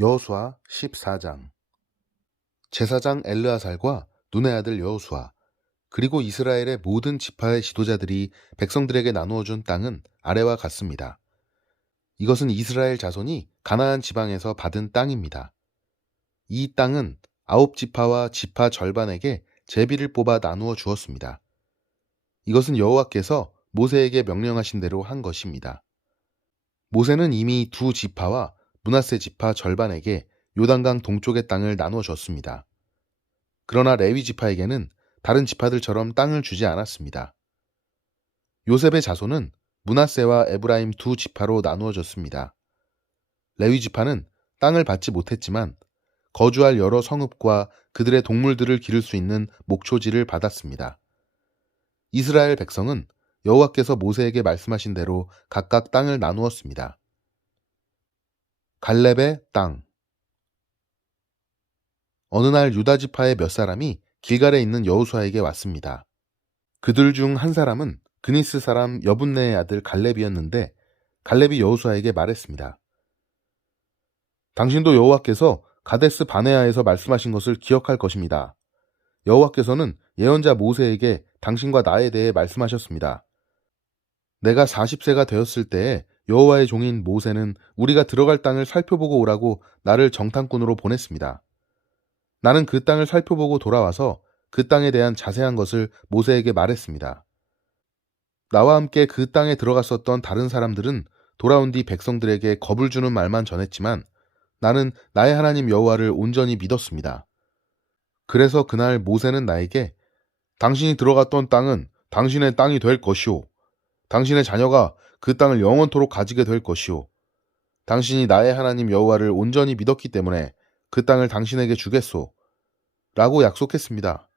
여호수아 14장. 제사장 엘르아살과 눈의 아들 여호수아 그리고 이스라엘의 모든 지파의 지도자들이 백성들에게 나누어 준 땅은 아래와 같습니다. 이것은 이스라엘 자손이 가나안 지방에서 받은 땅입니다. 이 땅은 9지파와 지파 절반에게 제비를 뽑아 나누어 주었습니다. 이것은 여호와께서 모세에게 명령하신 대로 한 것입니다. 모세는 이미 두 지파와 므낫세 지파 절반에게 요단강 동쪽의 땅을 나누어 줬습니다. 그러나 레위 지파에게는 다른 지파들처럼 땅을 주지 않았습니다. 요셉의 자손은 므낫세와 에브라임 두 지파로 나누어졌습니다. 레위 지파는 땅을 받지 못했지만 거주할 여러 성읍과 그들의 동물들을 기를 수 있는 목초지를 받았습니다. 이스라엘 백성은 여호와께서 모세에게 말씀하신 대로 각각 땅을 나누었습니다. 갈렙의 땅. 어느 날 유다 지파의 몇 사람이 길갈에 있는 여호수아에게 왔습니다. 그들 중 한 사람은 그니스 사람 여분네의 아들 갈렙이었는데 갈렙이 여호수아에게 말했습니다. 당신도 여호와께서 가데스 바네아에서 말씀하신 것을 기억할 것입니다. 여호와께서는 예언자 모세에게 당신과 나에 대해 말씀하셨습니다. 내가 40세가 되었을 때에 여호와의 종인 모세는 우리가 들어갈 땅을 살펴보고 오라고 나를 정탐꾼으로 보냈습니다. 나는 그 땅을 살펴보고 돌아와서 그 땅에 대한 자세한 것을 모세에게 말했습니다. 나와 함께 그 땅에 들어갔었던 다른 사람들은 돌아온 뒤 백성들에게 겁을 주는 말만 전했지만 나는 나의 하나님 여호와를 온전히 믿었습니다. 그래서 그날 모세는 나에게 당신이 들어갔던 땅은 당신의 땅이 될 것이오. 당신의 자녀가 그 땅을 영원토록 가지게 될 것이오. 당신이 나의 하나님 여호와를 온전히 믿었기 때문에 그 땅을 당신에게 주겠소. 라고 약속했습니다.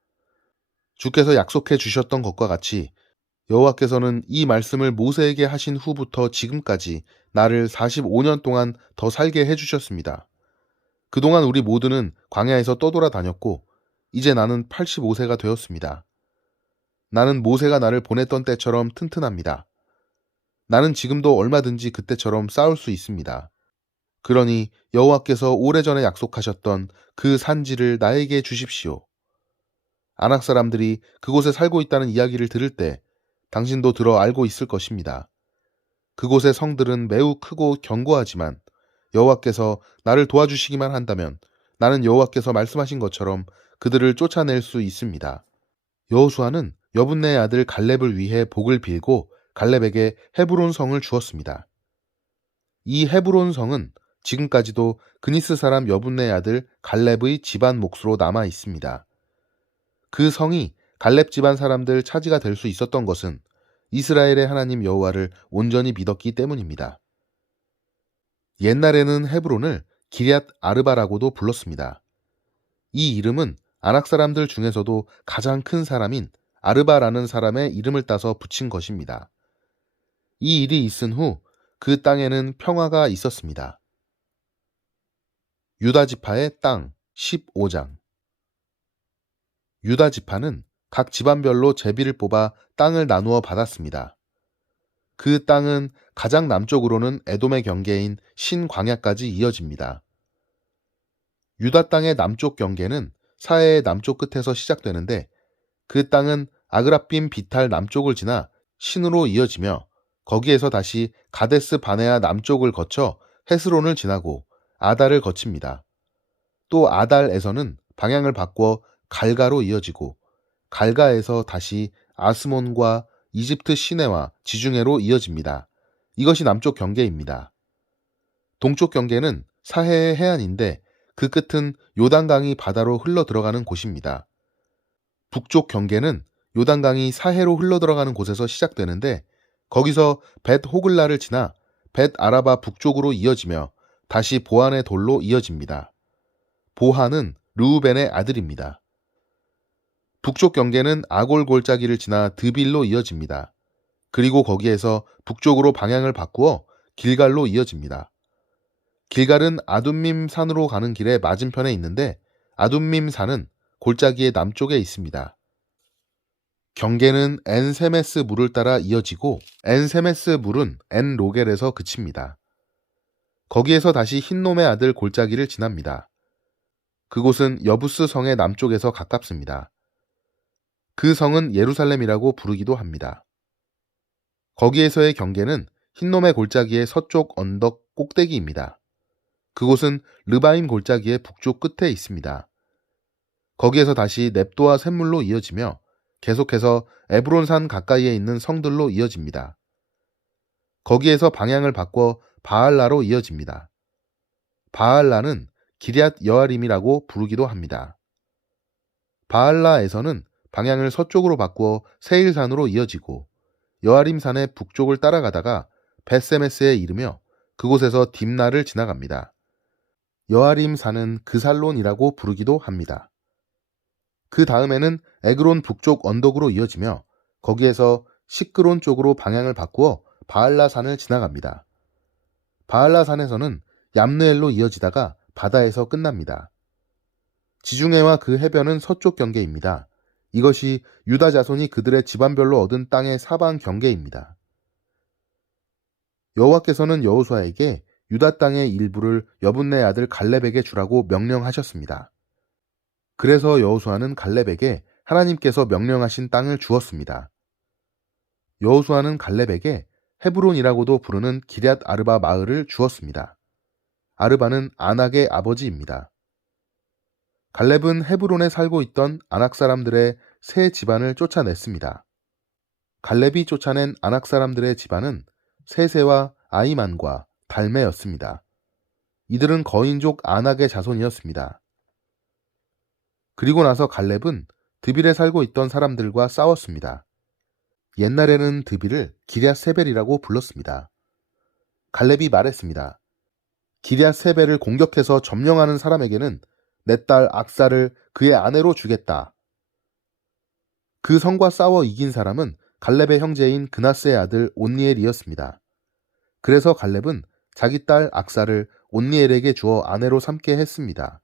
주께서 약속해 주셨던 것과 같이 여호와께서는 이 말씀을 모세에게 하신 후부터 지금까지 나를 45년 동안 더 살게 해주셨습니다. 그동안 우리 모두는 광야에서 떠돌아다녔고 이제 나는 85세가 되었습니다. 나는 모세가 나를 보냈던 때처럼 튼튼합니다. 나는 지금도 얼마든지 그때처럼 싸울 수 있습니다. 그러니 여호와께서 오래전에 약속하셨던 그 산지를 나에게 주십시오. 아낙 사람들이 그곳에 살고 있다는 이야기를 들을 때 당신도 들어 알고 있을 것입니다. 그곳의 성들은 매우 크고 견고하지만 여호와께서 나를 도와주시기만 한다면 나는 여호와께서 말씀하신 것처럼 그들을 쫓아낼 수 있습니다. 여호수아는 여분네의 아들 갈렙을 위해 복을 빌고 갈렙에게 헤브론 성을 주었습니다. 이 헤브론 성은 지금까지도 그니스 사람 여분네의 아들 갈렙의 집안 몫으로 남아 있습니다. 그 성이 갈렙 집안 사람들 차지가 될 수 있었던 것은 이스라엘의 하나님 여호와를 온전히 믿었기 때문입니다. 옛날에는 헤브론을 기럇 아르바라고도 불렀습니다. 이 이름은 아낙 사람들 중에서도 가장 큰 사람인 아르바라는 사람의 이름을 따서 붙인 것입니다. 이 일이 있은 후 그 땅에는 평화가 있었습니다. 유다 지파의 땅 15장. 유다 지파는 각 집안별로 제비를 뽑아 땅을 나누어 받았습니다. 그 땅은 가장 남쪽으로는 에돔의 경계인 신광야까지 이어집니다. 유다 땅의 남쪽 경계는 사해의 남쪽 끝에서 시작되는데 그 땅은 아그라빔 비탈 남쪽을 지나 신으로 이어지며 거기에서 다시 가데스 바네아 남쪽을 거쳐 헤스론을 지나고 아달을 거칩니다. 또 아달에서는 방향을 바꾸어 갈가로 이어지고 갈가에서 다시 아스몬과 이집트 시내와 지중해로 이어집니다. 이것이 남쪽 경계입니다. 동쪽 경계는 사해의 해안인데 그 끝은 요단강이 바다로 흘러 들어가는 곳입니다. 북쪽 경계는 요단강이 사해로 흘러 들어가는 곳에서 시작되는데 거기서 벳 호글라를 지나 벳 아라바 북쪽으로 이어지며 다시 보한의 돌로 이어집니다. 보한은 르우벤의 아들입니다. 북쪽 경계는 아골 골짜기를 지나 드빌로 이어집니다. 그리고 거기에서 북쪽으로 방향을 바꾸어 길갈로 이어집니다. 길갈은 아둠밈 산으로 가는 길의 맞은편에 있는데 아둠밈 산은 골짜기의 남쪽에 있습니다. 경계는 엔세메스 물을 따라 이어지고 엔세메스 물은 엔로겔에서 그칩니다. 거기에서 다시 흰놈의 아들 골짜기를 지납니다. 그곳은 여부스 성의 남쪽에서 가깝습니다. 그 성은 예루살렘이라고 부르기도 합니다. 거기에서의 경계는 흰놈의 골짜기의 서쪽 언덕 꼭대기입니다. 그곳은 르바임 골짜기의 북쪽 끝에 있습니다. 거기에서 다시 넵도와 샘물로 이어지며 계속해서 에브론산 가까이에 있는 성들로 이어집니다. 거기에서 방향을 바꿔 바알라로 이어집니다. 바알라는 기럇 여아림이라고 부르기도 합니다. 바알라에서는 방향을 서쪽으로 바꾸어 세일산으로 이어지고 여아림산의 북쪽을 따라가다가 벳세메스에 이르며 그곳에서 딥나를 지나갑니다. 여아림산은 그살론이라고 부르기도 합니다. 그 다음에는 에그론 북쪽 언덕으로 이어지며 거기에서 시크론 쪽으로 방향을 바꾸어 바알라산을 지나갑니다. 바알라산에서는 얌느엘로 이어지다가 바다에서 끝납니다. 지중해와 그 해변은 서쪽 경계입니다. 이것이 유다 자손이 그들의 집안별로 얻은 땅의 사방 경계입니다. 여호와께서는 여호수아에게 유다 땅의 일부를 여분네 아들 갈렙에게 주라고 명령하셨습니다. 그래서 여호수아는 갈렙에게 하나님께서 명령하신 땅을 주었습니다. 여호수아는 갈렙에게 헤브론이라고도 부르는 기럇 아르바 마을을 주었습니다. 아르바는 아낙의 아버지입니다. 갈렙은 헤브론에 살고 있던 아낙 사람들의 세 집안을 쫓아냈습니다. 갈렙이 쫓아낸 아낙 사람들의 집안은 세세와 아이만과 달메였습니다. 이들은 거인족 아낙의 자손이었습니다. 그리고 나서 갈렙은 드빌에 살고 있던 사람들과 싸웠습니다. 옛날에는 드빌을 기럇세벨이라고 불렀습니다. 갈렙이 말했습니다. 기럇세벨을 공격해서 점령하는 사람에게는 내 딸 악사를 그의 아내로 주겠다. 그 성과 싸워 이긴 사람은 갈렙의 형제인 그나스의 아들 온니엘이었습니다. 그래서 갈렙은 자기 딸 악사를 온니엘에게 주어 아내로 삼게 했습니다.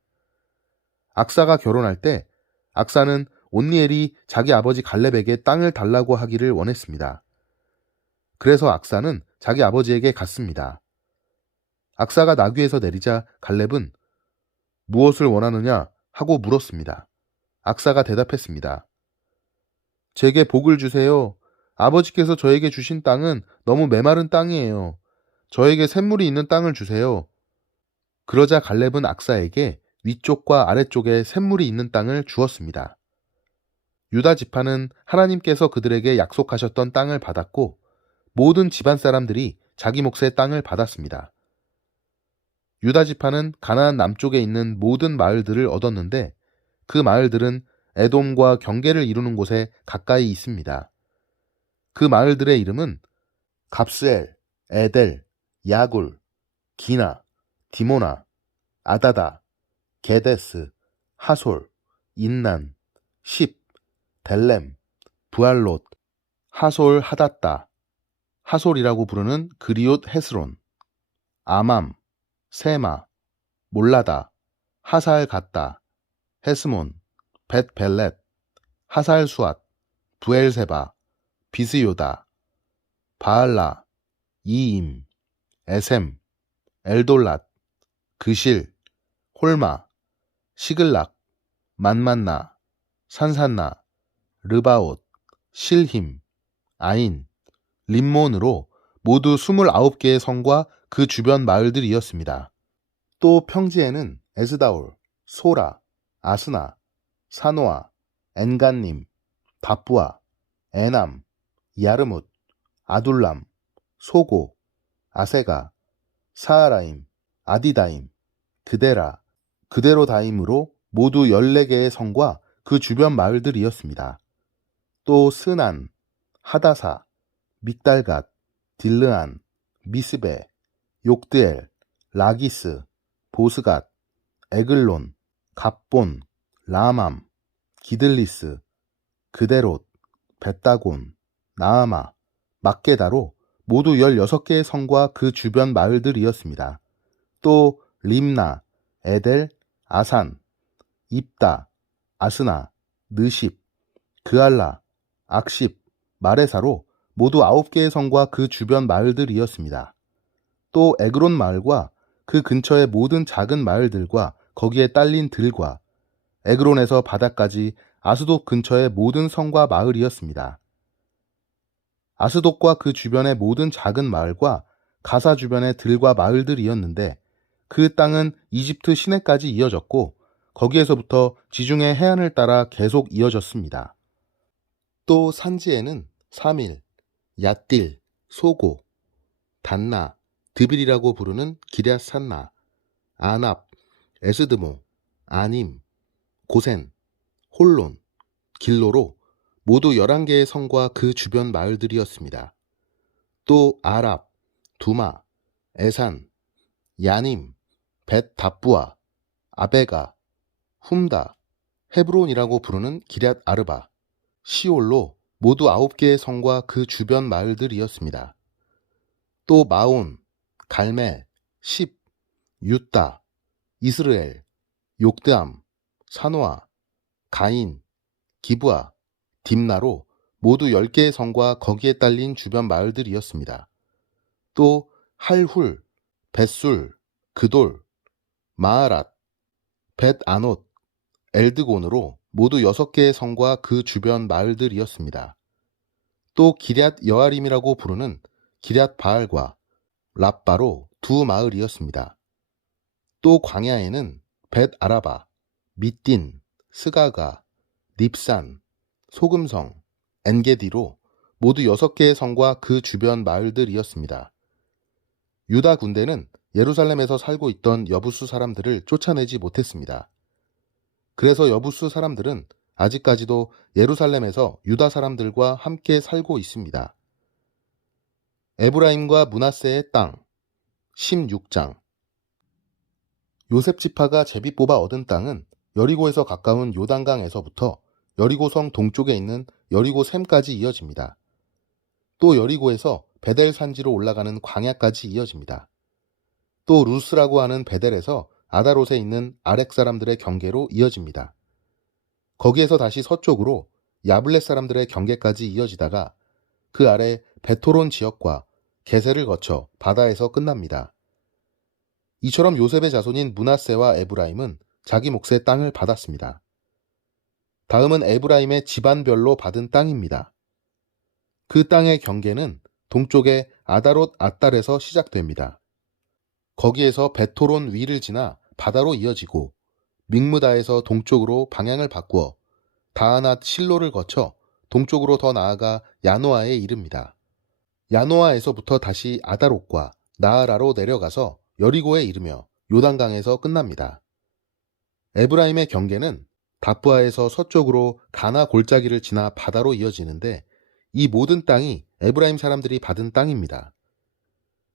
악사가 결혼할 때 악사는 온니엘이 자기 아버지 갈렙에게 땅을 달라고 하기를 원했습니다. 그래서 악사는 자기 아버지에게 갔습니다. 악사가 나귀에서 내리자 갈렙은 무엇을 원하느냐 하고 물었습니다. 악사가 대답했습니다. 제게 복을 주세요. 아버지께서 저에게 주신 땅은 너무 메마른 땅이에요. 저에게 샘물이 있는 땅을 주세요. 그러자 갈렙은 악사에게 위쪽과 아래쪽에 샘물이 있는 땅을 주었습니다. 유다 지파는 하나님께서 그들에게 약속하셨던 땅을 받았고 모든 집안 사람들이 자기 몫의 땅을 받았습니다. 유다 지파는 가나안 남쪽에 있는 모든 마을들을 얻었는데 그 마을들은 에돔과 경계를 이루는 곳에 가까이 있습니다. 그 마을들의 이름은 갑스엘, 에델, 야굴, 기나, 디모나, 아다다, 게데스, 하솔, 인난, 십, 델렘, 부알롯, 하솔 하닷다, 하솔이라고 부르는 그리옷 헤스론, 아맘, 세마, 몰라다, 하살 갓다, 헤스몬, 벳벨렛, 하살 수앗, 부엘세바, 비스요다, 바알라, 이임, 에셈, 엘돌랏, 그실, 홀마, 시글락, 만만나, 산산나, 르바옷, 실힘, 아인, 림몬으로 모두 29개의 성과 그 주변 마을들이었습니다. 또 평지에는 에스다올, 소라, 아스나, 사노아, 엔간님, 다뿌아, 에남, 야르뭇, 아둘람, 소고, 아세가, 사하라임, 아디다임, 그데라, 그데로다임으로 모두 14개의 성과 그 주변 마을들이었습니다. 또 스난, 하다사, 믹달갓, 딜르안, 미스베, 욕드엘, 라기스, 보스갓, 에글론, 갑본, 라암, 기들리스, 그데롯, 벳다곤, 나아마, 막게다로 모두 16개의 성과 그 주변 마을들이었습니다. 또 림나, 에델, 아산, 입다, 아스나, 느십, 그알라, 악십, 마레사로 모두 9개의 성과 그 주변 마을들이었습니다. 또 에그론 마을과 그 근처의 모든 작은 마을들과 거기에 딸린 들과 에그론에서 바다까지 아스돗 근처의 모든 성과 마을이었습니다. 아스돗과 그 주변의 모든 작은 마을과 가사 주변의 들과 마을들이었는데 그 땅은 이집트 시내까지 이어졌고 거기에서부터 지중해 해안을 따라 계속 이어졌습니다. 또 산지에는 사밀, 얏딜, 소고, 단나, 드빌이라고 부르는 기럇산나, 아납, 에스드모, 아님, 고센, 홀론, 길로로 모두 11개의 성과 그 주변 마을들이었습니다. 또 아랍, 두마, 에산, 야님, 벳 답부아, 아베가, 훔다, 헤브론이라고 부르는 기럇 아르바, 시올로 모두 9개의 성과 그 주변 마을들이었습니다. 또 마온, 갈멜, 십, 유따, 이스르엘, 욕드암, 사노아, 가인, 기브아, 딥나로 모두 10개의 성과 거기에 딸린 주변 마을들이었습니다. 또 할훌, 벳술, 그돌, 마하랏, 벳아논, 엘드곤으로 모두 6개의 성과 그 주변 마을들이었습니다. 또 기럇 여아림이라고 부르는 기럇 바알과 랍바로 두 마을이었습니다. 또 광야에는 벳 아라바, 밑딘, 스가가, 닙산, 소금성, 엔게디로 모두 6개의 성과 그 주변 마을들이었습니다. 유다 군대는 예루살렘에서 살고 있던 여부수 사람들을 쫓아내지 못했습니다. 그래서 여부수 사람들은 아직까지도 예루살렘에서 유다 사람들과 함께 살고 있습니다. 에브라임과 므낫세의 땅 16장. 요셉 지파가 제비 뽑아 얻은 땅은 여리고에서 가까운 요단강에서부터 여리고성 동쪽에 있는 여리고 샘까지 이어집니다. 또 여리고에서 베델 산지로 올라가는 광야까지 이어집니다. 또 루스라고 하는 베델에서 아다롯에 있는 아렉 사람들의 경계로 이어집니다. 거기에서 다시 서쪽으로 야블렛 사람들의 경계까지 이어지다가 그 아래 베토론 지역과 게셀을 거쳐 바다에서 끝납니다. 이처럼 요셉의 자손인 므낫세와 에브라임은 자기 몫의 땅을 받았습니다. 다음은 에브라임의 집안별로 받은 땅입니다. 그 땅의 경계는 동쪽의 아다롯 앗달에서 시작됩니다. 거기에서 베토론 위를 지나 바다로 이어지고 믹므다에서 동쪽으로 방향을 바꾸어 다하낫 실로를 거쳐 동쪽으로 더 나아가 야노아에 이릅니다. 야노아에서부터 다시 아다롯과 나아라로 내려가서 여리고에 이르며 요단강에서 끝납니다. 에브라임의 경계는 답부아에서 서쪽으로 가나 골짜기를 지나 바다로 이어지는데 이 모든 땅이 에브라임 사람들이 받은 땅입니다.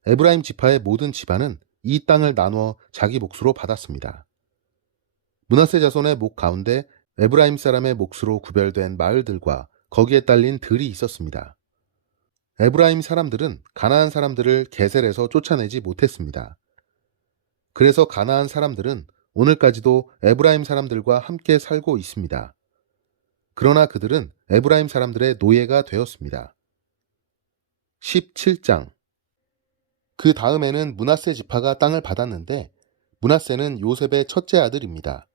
에브라임 지파의 모든 집안은 이 땅을 나누어 자기 몫으로 받았습니다. 므낫세 자손의 목 가운데 에브라임 사람의 몫으로 구별된 마을들과 거기에 딸린 들이 있었습니다. 에브라임 사람들은 가나안 사람들을 게셀에서 쫓아내지 못했습니다. 그래서 가나안 사람들은 오늘까지도 에브라임 사람들과 함께 살고 있습니다. 그러나 그들은 에브라임 사람들의 노예가 되었습니다. 17장. 그 다음에는 므낫세 지파가 땅을 받았는데 므낫세는 요셉의 첫째 아들입니다.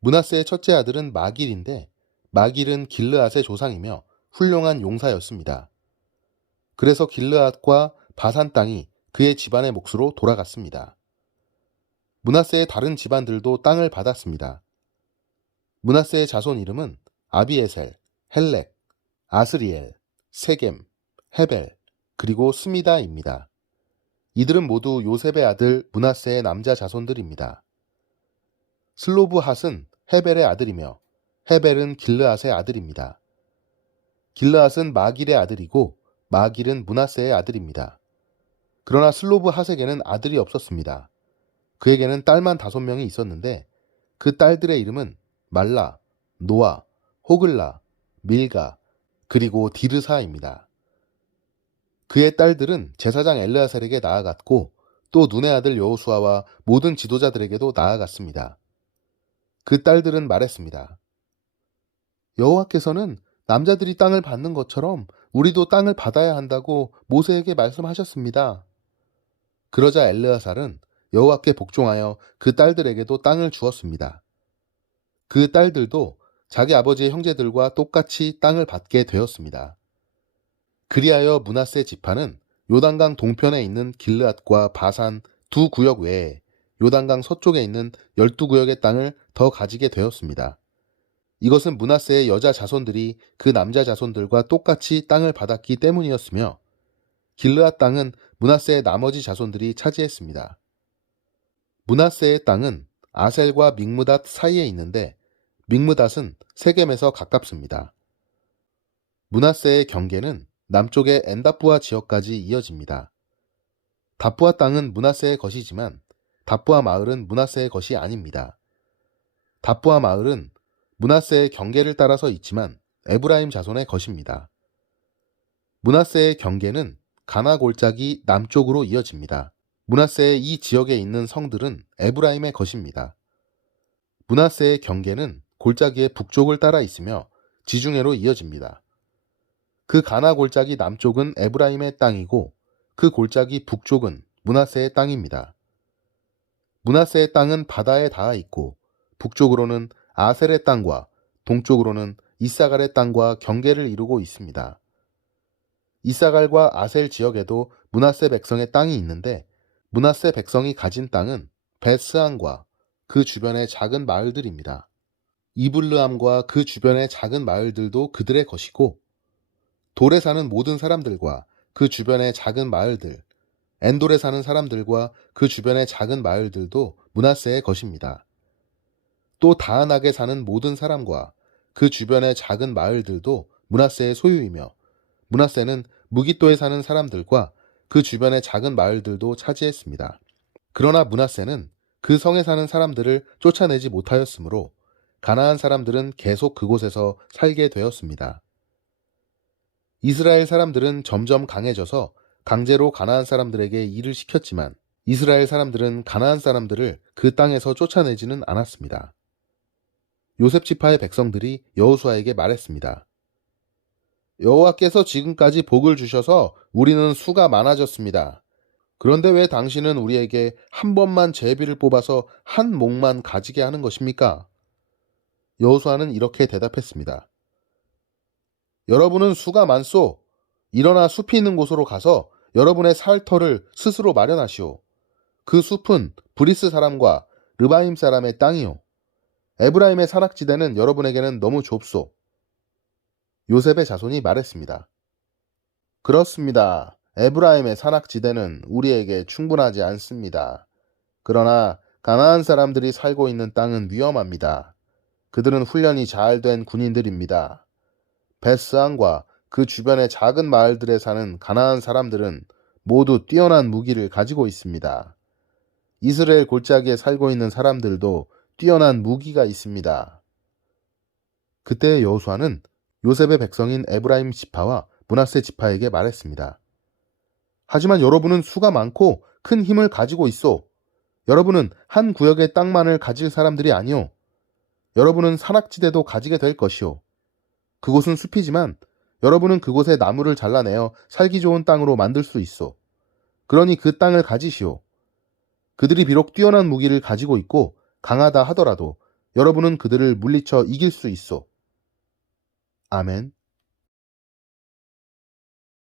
므낫세의 첫째 아들은 마길인데 마길은 길르앗의 조상이며 훌륭한 용사였습니다. 그래서 길르앗과 바산 땅이 그의 집안의 몫으로 돌아갔습니다. 므낫세의 다른 집안들도 땅을 받았습니다. 므낫세의 자손 이름은 아비에셀, 헬렉, 아스리엘, 세겜, 헤벨, 그리고 스미다입니다. 이들은 모두 요셉의 아들 므낫세의 남자 자손들입니다. 슬로브핫은 헤벨의 아들이며 헤벨은 길르앗의 아들입니다. 길르앗은 마길의 아들이고 마길은 므낫세의 아들입니다. 그러나 슬로브핫에게는 아들이 없었습니다. 그에게는 딸만 5명이 있었는데 그 딸들의 이름은 말라, 노아, 호글라, 밀가, 그리고 디르사입니다. 그의 딸들은 제사장 엘르아살에게 나아갔고 또 눈의 아들 여호수아와 모든 지도자들에게도 나아갔습니다. 그 딸들은 말했습니다. 여호와께서는 남자들이 땅을 받는 것처럼 우리도 땅을 받아야 한다고 모세에게 말씀하셨습니다. 그러자 엘르아살은 여호와께 복종하여 그 딸들에게도 땅을 주었습니다. 그 딸들도 자기 아버지의 형제들과 똑같이 땅을 받게 되었습니다. 그리하여 므낫세 지파는 요단강 동편에 있는 길르앗과 바산 두 구역 외에 요단강 서쪽에 있는 12구역의 땅을 더 가지게 되었습니다. 이것은 므낫세의 여자 자손들이 그 남자 자손들과 똑같이 땅을 받았기 때문이었으며 길르앗 땅은 므낫세의 나머지 자손들이 차지했습니다. 므낫세의 땅은 아셀과 믹므닷 사이에 있는데 믹므닷은 세겜에서 가깝습니다. 므낫세의 경계는 남쪽의 엔다푸아 지역까지 이어집니다. 다푸아 땅은 므낫세의 것이지만 다푸아 마을은 므낫세의 것이 아닙니다. 다푸아 마을은 므낫세의 경계를 따라서 있지만 에브라임 자손의 것입니다. 므낫세의 경계는 가나 골짜기 남쪽으로 이어집니다. 므낫세의 이 지역에 있는 성들은 에브라임의 것입니다. 므낫세의 경계는 골짜기의 북쪽을 따라 있으며 지중해로 이어집니다. 그 가나 골짜기 남쪽은 에브라임의 땅이고 그 골짜기 북쪽은 므낫세의 땅입니다. 므낫세의 땅은 바다에 닿아 있고 북쪽으로는 아셀의 땅과 동쪽으로는 이사갈의 땅과 경계를 이루고 있습니다. 이사갈과 아셀 지역에도 므낫세 백성의 땅이 있는데 므낫세 백성이 가진 땅은 벳스안과 그 주변의 작은 마을들입니다. 이블르함과 그 주변의 작은 마을들도 그들의 것이고 돌에 사는 모든 사람들과 그 주변의 작은 마을들, 엔돌에 사는 사람들과 그 주변의 작은 마을들도 므낫세의 것입니다. 또 다한악에 사는 모든 사람과 그 주변의 작은 마을들도 므낫세의 소유이며 므낫세는 무깃도에 사는 사람들과 그 주변의 작은 마을들도 차지했습니다. 그러나 므낫세는 그 성에 사는 사람들을 쫓아내지 못하였으므로 가나안 사람들은 계속 그곳에서 살게 되었습니다. 이스라엘 사람들은 점점 강해져서 강제로 가나안 사람들에게 일을 시켰지만 이스라엘 사람들은 가나안 사람들을 그 땅에서 쫓아내지는 않았습니다. 요셉 지파의 백성들이 여호수아에게 말했습니다. 여호와께서 지금까지 복을 주셔서 우리는 수가 많아졌습니다. 그런데 왜 당신은 우리에게 한 번만 제비를 뽑아서 한 몫만 가지게 하는 것입니까? 여호수아는 이렇게 대답했습니다. 여러분은 수가 많소. 일어나 숲이 있는 곳으로 가서 여러분의 살 터를 스스로 마련하시오. 그 숲은 브리스 사람과 르바임 사람의 땅이요. 에브라임의 산악지대는 여러분에게는 너무 좁소. 요셉의 자손이 말했습니다. 그렇습니다. 에브라임의 산악지대는 우리에게 충분하지 않습니다. 그러나 가나안 사람들이 살고 있는 땅은 위험합니다. 그들은 훈련이 잘 된 군인들입니다. 벳스안과 그 주변의 작은 마을들에 사는 가나안 사람들은 모두 뛰어난 무기를 가지고 있습니다. 이스라엘 골짜기에 살고 있는 사람들도 뛰어난 무기가 있습니다. 그때 여호수아는 요셉의 백성인 에브라임 지파와 므낫세 지파에게 말했습니다. 하지만 여러분은 수가 많고 큰 힘을 가지고 있어. 여러분은 한 구역의 땅만을 가질 사람들이 아니오. 여러분은 산악지대도 가지게 될 것이오. 그곳은 숲이지만 여러분은 그곳에 나무를 잘라내어 살기 좋은 땅으로 만들 수 있어. 그러니 그 땅을 가지시오. 그들이 비록 뛰어난 무기를 가지고 있고 강하다 하더라도 여러분은 그들을 물리쳐 이길 수 있어. 아멘.